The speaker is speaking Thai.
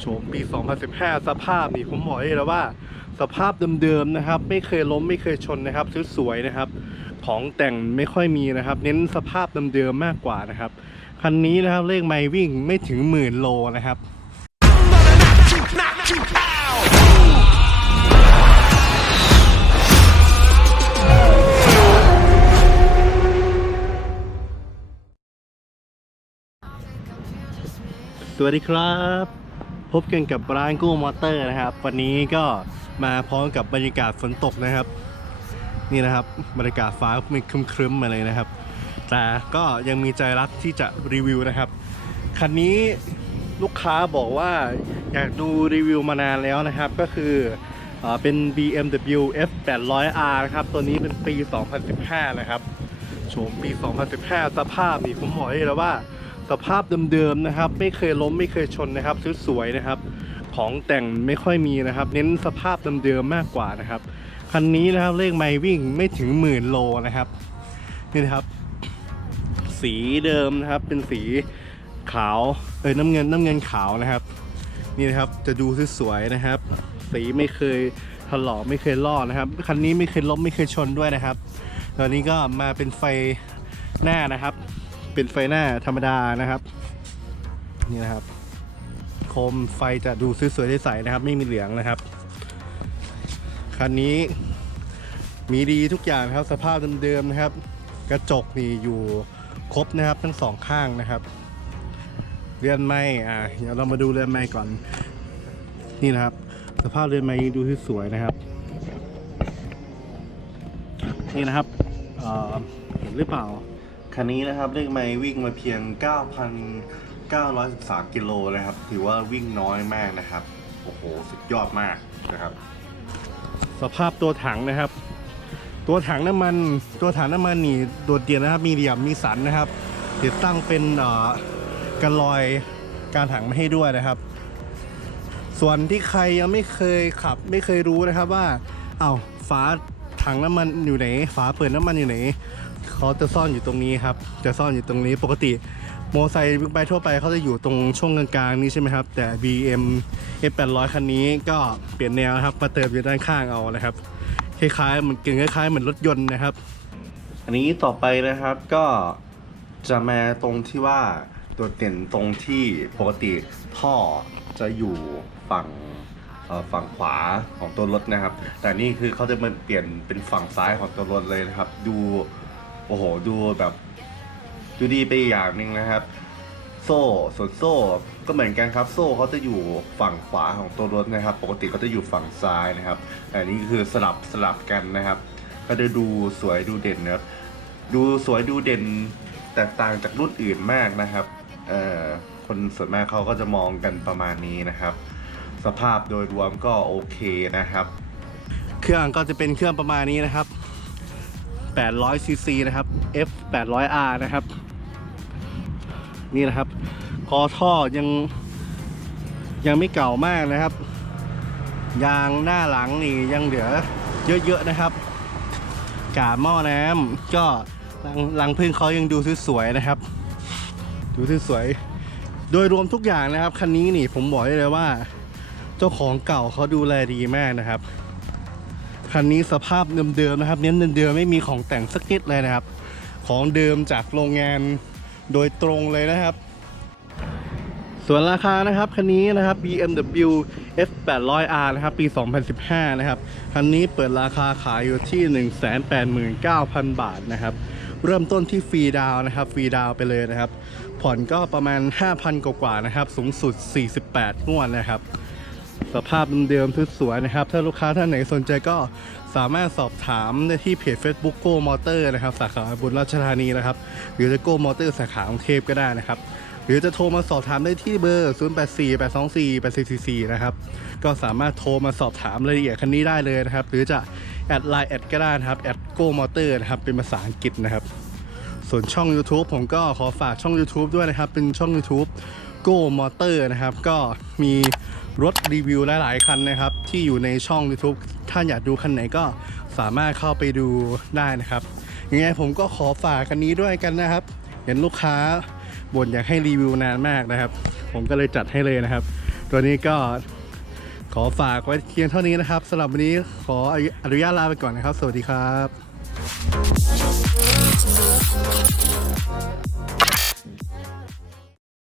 โฉมปี 2015 สภาพนี่ผมบอกได้เลยว่า สภาพเดิมๆนะครับ ไม่เคยล้มไม่เคยชนนะครับสวยๆนะครับ ของแต่งไม่ค่อยมีนะครับ เน้นสภาพเดิมๆมากกว่านะครับคันนี้นะครับเลขไมล์วิ่งไม่ถึงหมื่นโลนะครับสวัสดีครับ พบกันกับร้านกู้มอเตอร์นะครับ วันนี้ก็มาพร้อมกับบรรยากาศฝนตกนะครับ นี่นะครับบรรยากาศฟ้ามีครึ้มๆมาเลยนะครับ แต่ก็ยังมีใจรักที่จะรีวิวนะครับ คันนี้ลูกค้าบอกว่าอยากดูรีวิวมานานแล้วนะครับ ก็คือเอเป็น BMW F 800R นะครับ ตัวนี้เป็นปี 2015 นะครับโฉมปี 2015 สภาพนี่ผมบอกได้เลยว่า สภาพเดิมๆนะครับ ไม่เคยล้มไม่เคยชนนะครับสวยๆนะครับ ของแต่งไม่ค่อยมีนะครับ เน้นสภาพเดิมๆมากกว่านะครับคันนี้นะครับเลขไมล์วิ่งไม่ถึงหมื่นโลนะครับนี่นะครับ สีเดิมนะครับ เป็นสีขาวเอ้ยน้ำเงินน้ำเงินขาวนะครับ นี่นะครับจะดูสวยๆนะครับ สีไม่เคยถลอกไม่เคยลอกนะครับคันนี้ไม่เคยล้มไม่เคยชนด้วยนะครับ ตอนนี้ก็มาเป็นไฟหน้านะครับ เป็นไฟหน้าธรรมดานะครับ นี่นะครับ โคมไฟจะดูสวยๆใสๆนะครับ ไม่มีเหลืองนะครับ คันนี้มีดีทุกอย่างนะครับ สภาพเดิมๆนะครับ กระจกนี่อยู่ครบนะครับ ทั้งสองข้างนะครับเรือนไม้อ่าเดี๋ยวเรามาดูเรือนไม้ก่อน นี่นะครับ สภาพเรือนไม้ดูที่สวยนะครับ นี่นะครับเอ่อเห็นหรือเปล่า คันนี้นะครับเลขไมวิ่งมาเพียง 9,913 กิโลนะครับ ถือว่าวิ่งน้อยมากนะครับ โอ้โห สุดยอดมากนะครับ สภาพตัวถังนะครับ ตัวถังน้ำมัน ตัวถังน้ำมันนี่โดดเด่นนะครับ มีเหลี่ยมมีสันนะครับ ติดตั้งเป็นกันลอยการถังไม่ให้ด้วยนะครับ ส่วนที่ใครยังไม่เคยขับไม่เคยรู้นะครับว่า เอา้าฝาถังน้ำมันอยู่ไหน ฝาเปิดน้ำมันอยู่ไหน เขาจะซ่อนอยู่ตรงนี้ครับ จะซ่อนอยู่ตรงนี้ปกติโมไซค์บิ๊กไบค์ทั่วไปเขาจะอยู่ตรงช่วงกลางๆนี้ใช่ไหมครับ แต่ BM F800 คันนี้ก็เปลี่ยนแนวครับมาเติมอยู่ด้านข้างเอานะครับคล้ายๆเหมือนกึ่งคล้ายๆเหมือนรถยนต์นะครับ อันนี้ต่อไปนะครับก็จะมาตรงที่ว่าตัวเด่นตรงที่ปกติท่อจะอยู่ฝั่งฝั่งขวาของตัวรถนะครับ แต่นี่คือเขาจะมาเปลี่ยนเป็นฝั่งซ้ายของตัวรถเลยนะครับ ดู โอ้โห ดูแบบดูดีไปอย่างหนึ่งนะครับ โซ่ส่วนโซ่ก็เหมือนกันครับ โซ่เขาจะอยู่ฝั่งขวาของตัวรถนะครับ ปกติเขาจะอยู่ฝั่งซ้ายนะครับแต่นี่คือสลับสลับกันนะครับ ก็จะดูสวยดูเด่นนะครับ ดูสวยดูเด่นแตกต่างจากรุ่นอื่นมากนะครับเอ่อคนส่วนมากเขาก็จะมองกันประมาณนี้นะครับ สภาพโดยรวมก็โอเคนะครับ เครื่องก็จะเป็นเครื่องประมาณนี้นะครับ 800 ซีซีนะครับ F 800R นะครับ นี่นะครับคอท่อยังยังไม่เก่ามากนะครับ ยางหน้าหลังนี่ยังเหลือเยอะๆนะครับ กาบหม้อน้ำก็รังรังพึ่งเขายังดูสวยๆนะครับ ดูสวยๆโดยรวมทุกอย่างนะครับ คันนี้นี่ผมบอกได้เลยว่า เจ้าของเก่าเขาดูแลดีมากนะครับ คันนี้สภาพเดิมๆนะครับ เน้นเดิมๆไม่มีของแต่งสักนิดเลยนะครับ ของเดิมจากโรงงานโดยตรงเลยนะครับ ส่วนราคานะครับคันนี้นะครับ BMW F 800R นะครับ ปี 2015 นะครับ คันนี้เปิดราคาขายอยู่ที่ 189,000 บาทนะครับ เริ่มต้นที่ฟรีดาวนะครับ ฟรีดาวไปเลยนะครับ ผ่อนก็ประมาณ 5,000 กว่าๆนะครับ สูงสุด 48 งวดนะครับ สภาพเดิมๆสวยๆนะครับ ถ้าลูกค้าท่านไหนสนใจก็สามารถสอบถามได้ที่เพจ Facebook Go Motor นะครับ สาขาบุญราชธานีนะครับ หรือจะ Go Motor สาขากรุงเทพก็ได้นะครับ หรือจะโทรมาสอบถามได้ที่เบอร์ 084 824 8444 นะครับ ก็สามารถโทรมาสอบถามรายละเอียดคันนี้ได้เลยนะครับ หรือจะแอดไลน์แอดก็ได้นะครับแอด Go Motor นะครับ เป็นภาษาอังกฤษนะครับ ส่วนช่อง YouTube ผมก็ขอฝากช่อง YouTube ด้วยนะครับ เป็นช่อง YouTube Go Motor นะครับ ก็มี รถรีวิวหลาย ๆ คันนะครับ ที่อยู่ในช่อง YouTube ถ้าอยากดูคันไหนก็สามารถเข้าไปดูได้นะครับยังไงผมก็ขอฝากคันนี้ด้วยกันนะครับ เห็นลูกค้าบ่นอยากให้รีวิวนานมากนะครับ ผมก็เลยจัดให้เลยนะครับ ตัวนี้ก็ขอฝากไว้เพียงเท่านี้นะครับสำหรับวันนี้ขออนุญาตลาไปก่อนนะครับ สวัสดีครับ